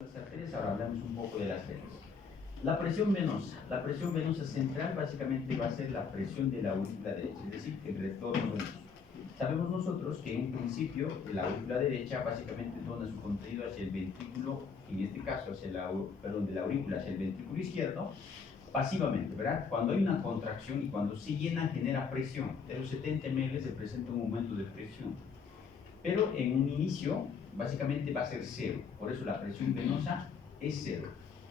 Las arterias, ahora hablamos un poco de las venas. La presión venosa central básicamente va a ser la presión de la aurícula derecha, es decir, el retorno venoso. Sabemos nosotros que en un principio la aurícula derecha básicamente dona su contenido hacia el ventrículo, en este caso hacia de la aurícula hacia el ventrículo izquierdo, pasivamente, ¿verdad? Cuando hay una contracción y cuando se llena genera presión. De los 70 ml se presenta un aumento de presión. Pero en un inicio básicamente va a ser cero, por eso la presión venosa es cero.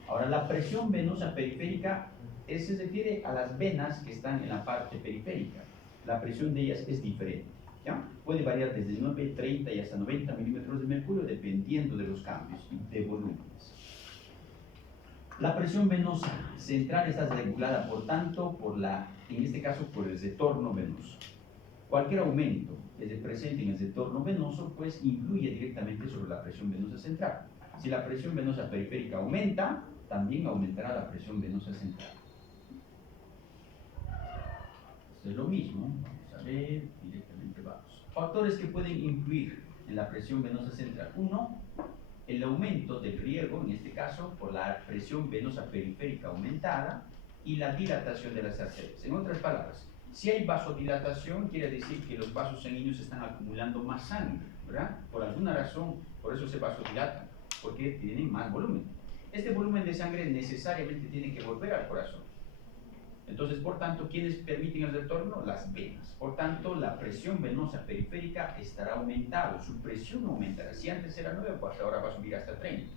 Ahora, la presión venosa periférica se refiere a las venas que están en la parte periférica. La presión de ellas es diferente, ¿ya? Puede variar desde 9, 30 y hasta 90 milímetros de mercurio dependiendo de los cambios de volúmenes. La presión venosa central está regulada, por tanto, en este caso, por el retorno venoso. Cualquier aumento que se presente en el retorno venoso, pues influye directamente sobre la presión venosa central. Si la presión venosa periférica aumenta, también aumentará la presión venosa central. Esto es lo mismo, vamos a ver, directamente vamos. Factores que pueden influir en la presión venosa central. Uno, el aumento del riesgo, en este caso, por la presión venosa periférica aumentada y la dilatación de las arterias. En otras palabras, si hay vasodilatación, quiere decir que los vasos sanguíneos están acumulando más sangre, ¿verdad? Por alguna razón, por eso se vasodilatan, porque tienen más volumen. Este volumen de sangre necesariamente tiene que volver al corazón. Entonces, por tanto, ¿quiénes permiten el retorno? Las venas. Por tanto, la presión venosa periférica estará aumentada, su presión aumentará. Si antes era 9, pues ahora va a subir hasta 30.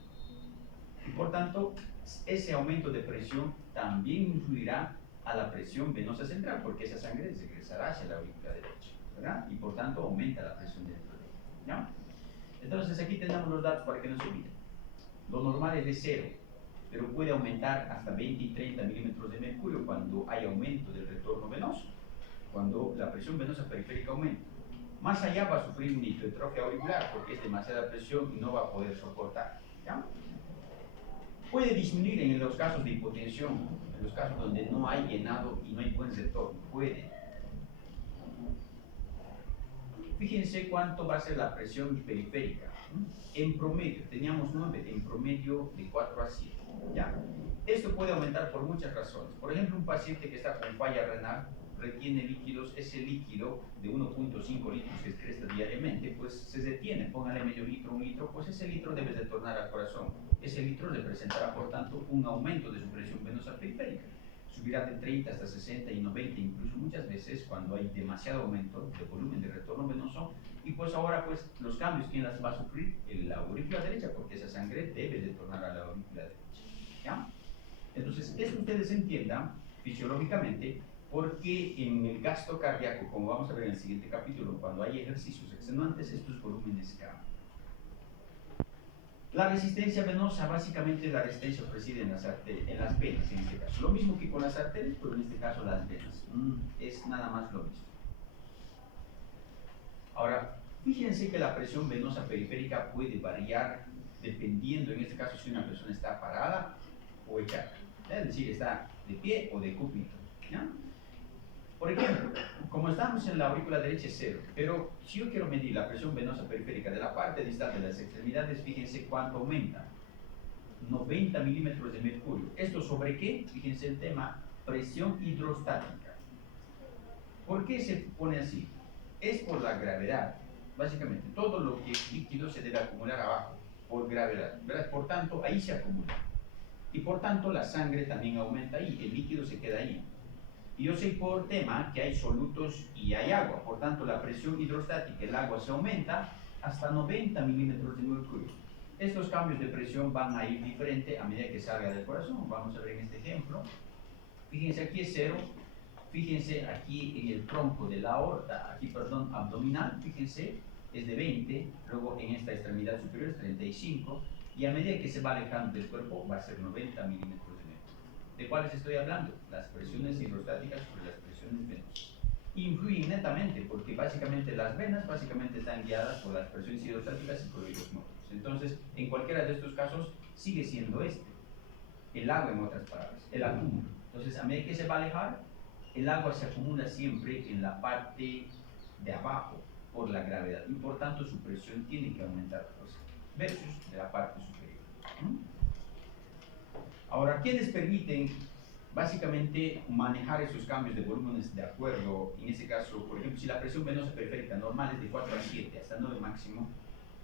Y por tanto, ese aumento de presión también influirá a la presión venosa central, porque esa sangre regresará hacia la aurícula derecha, ¿verdad? Y por tanto aumenta la presión dentro de ella, ¿ya? Entonces aquí tenemos los datos para que no se olviden. Lo normal es de 0, pero puede aumentar hasta 20 y 30 milímetros de mercurio cuando hay aumento del retorno venoso, cuando la presión venosa periférica aumenta. Más allá va a sufrir una hipertrofia auricular porque es demasiada presión y no va a poder soportar, ¿ya? Puede disminuir en los casos de hipotensión, en los casos donde no hay llenado y no hay buen retorno, puede. Fíjense cuánto va a ser la presión periférica. En promedio, teníamos 9, en promedio de 4 a 7. ¿Ya? Esto puede aumentar por muchas razones. Por ejemplo, un paciente que está con falla renal retiene líquidos, ese líquido de 1.5 litros que excreta diariamente, pues se detiene, póngale medio litro, 1 litro, pues ese litro debe retornar al corazón. Ese litro representará, por tanto, un aumento de su presión venosa periférica. Subirá de 30 hasta 60 y 90, incluso muchas veces cuando hay demasiado aumento de volumen de retorno venoso. Y pues ahora, pues, los cambios, ¿quién las va a sufrir? La aurícula derecha, porque esa sangre debe retornar a la aurícula derecha, ¿ya? Entonces, eso ustedes entiendan fisiológicamente, porque en el gasto cardíaco, como vamos a ver en el siguiente capítulo, cuando hay ejercicios extenuantes, estos volúmenes cambian. La resistencia venosa, básicamente la resistencia reside en las venas, en este caso. Lo mismo que con las arterias, pero en este caso las venas. Es nada más lo mismo. Ahora, fíjense que la presión venosa periférica puede variar dependiendo, en este caso, si una persona está parada o echada. Es decir, está de pie o de cúbito, ¿ya? Por ejemplo, como estamos en la aurícula derecha es 0, pero si yo quiero medir la presión venosa periférica de la parte distal de las extremidades, fíjense cuánto aumenta. 90 milímetros de mercurio. ¿Esto sobre qué? Fíjense el tema, presión hidrostática. ¿Por qué se pone así? Es por la gravedad. Básicamente, todo lo que es líquido se debe acumular abajo, por gravedad, ¿verdad? Por tanto, ahí se acumula. Y por tanto, la sangre también aumenta ahí, el líquido se queda ahí. Y yo sé por tema que hay solutos y hay agua, por tanto la presión hidrostática, el agua se aumenta hasta 90 milímetros de mercurio. Estos cambios de presión van a ir diferente a medida que salga del corazón. Vamos a ver en este ejemplo. Fíjense, aquí es 0. Fíjense aquí en el tronco de la aorta, aquí, perdón, abdominal, fíjense, es de 20, luego en esta extremidad superior es 35, y a medida que se va alejando del cuerpo va a ser 90 milímetros de mercurio. ¿De cuáles estoy hablando? Las presiones hidrostáticas sobre las presiones venosas. Influyen netamente porque básicamente las venas están guiadas por las presiones hidrostáticas y por los módulos. Entonces, en cualquiera de estos casos sigue siendo el agua, en otras palabras, el acúmulo. Entonces, a medida que se va a alejar, el agua se acumula siempre en la parte de abajo por la gravedad y por tanto su presión tiene que aumentar versus de la parte superior. Ahora, ¿qué les permiten básicamente manejar esos cambios de volúmenes de acuerdo? En ese caso, por ejemplo, si la presión venosa periférica normal es de 4 a 7, hasta 9 máximo,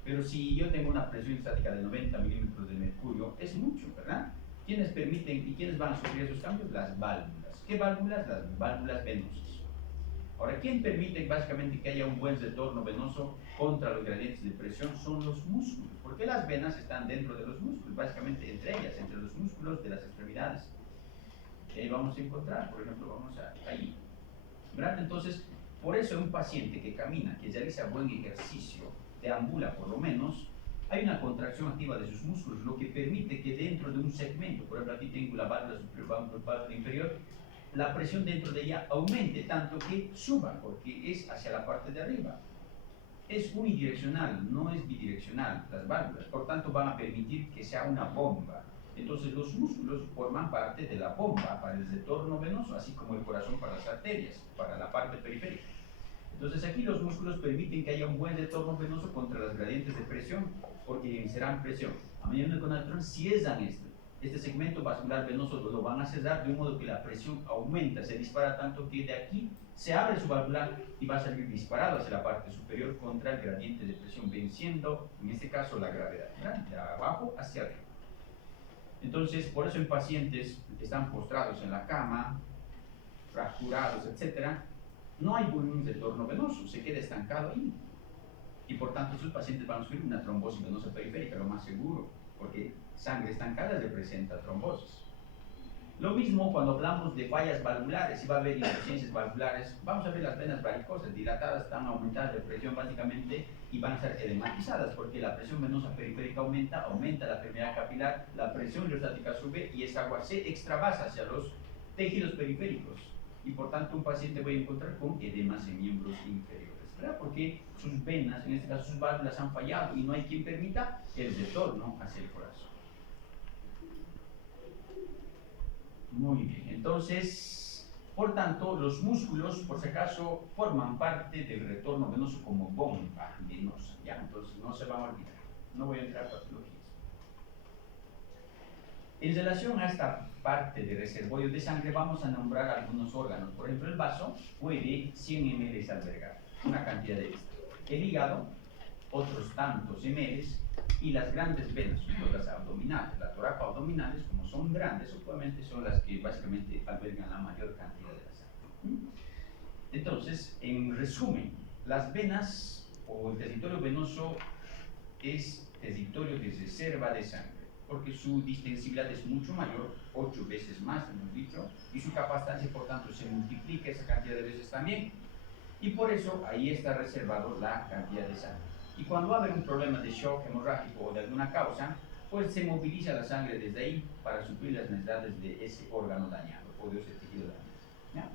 pero si yo tengo una presión estática de 90 milímetros de mercurio, es mucho, ¿verdad? ¿Quiénes permiten y quiénes van a sufrir esos cambios? Las válvulas. ¿Qué válvulas? Las válvulas venosas. Ahora, ¿quién permite básicamente que haya un buen retorno venoso contra los gradientes de presión? Son los músculos, porque las venas están dentro de los músculos, básicamente entre ellas, entre los músculos de las extremidades. Y ahí vamos a encontrar, por ejemplo, vamos a ahí. ¿Verdad? Entonces, por eso un paciente que camina, que realiza buen ejercicio, deambula por lo menos, hay una contracción activa de sus músculos, lo que permite que dentro de un segmento, por ejemplo aquí tengo la válvula superior, válvula inferior, la presión dentro de ella aumente tanto que suba, porque es hacia la parte de arriba. Es unidireccional, no es bidireccional las válvulas, por tanto van a permitir que sea una bomba. Entonces los músculos forman parte de la bomba para el retorno venoso, así como el corazón para las arterias, para la parte periférica. Entonces aquí los músculos permiten que haya un buen retorno venoso contra las gradientes de presión, porque iniciarán presión. A medida que con el cierran este segmento vascular venoso lo van a cerrar de un modo que la presión aumenta, se dispara tanto que de aquí se abre su válvula y va a salir disparado hacia la parte superior contra el gradiente de presión, venciendo en este caso la gravedad, ¿verdad? De abajo hacia arriba. Entonces, por eso en pacientes que están postrados en la cama, fracturados, etcétera, no hay buen retorno venoso, se queda estancado ahí. Y por tanto, esos pacientes van a sufrir una trombosis venosa periférica, lo más seguro, porque sangre estancada representa trombosis. Lo mismo cuando hablamos de fallas valvulares, si va a haber insuficiencias valvulares, vamos a ver las venas varicosas, dilatadas, están aumentadas de presión básicamente y van a ser edematizadas porque la presión venosa periférica aumenta la permeabilidad capilar, la presión hidrostática sube y esa agua se extravasa hacia los tejidos periféricos y por tanto un paciente va a encontrar con edemas en miembros inferiores, ¿verdad? Porque sus venas, en este caso sus válvulas han fallado y no hay quien permita el retorno hacia el corazón. Muy bien, entonces, por tanto, los músculos, por si acaso, forman parte del retorno venoso como bomba venosa, ¿ya? Entonces no se van a olvidar, no voy a entrar a patologías. En relación a esta parte de reservorio de sangre, vamos a nombrar algunos órganos. Por ejemplo, el vaso puede 100 ml albergar, una cantidad de esta. El hígado, otros tantos ml, y las grandes venas, las abdominales, las toracoabdominales, como son grandes, obviamente son las que básicamente albergan la mayor cantidad de la sangre. Entonces, en resumen, las venas o el territorio venoso es territorio de reserva de sangre, porque su distensibilidad es mucho mayor, 8 veces más, hemos dicho, y su capacitancia, por tanto, se multiplica esa cantidad de veces también, y por eso ahí está reservado la cantidad de sangre. Y cuando va a haber un problema de shock hemorrágico o de alguna causa, pues se moviliza la sangre desde ahí para suplir las necesidades de ese órgano dañado o de ese tejido dañado. ¿Ya?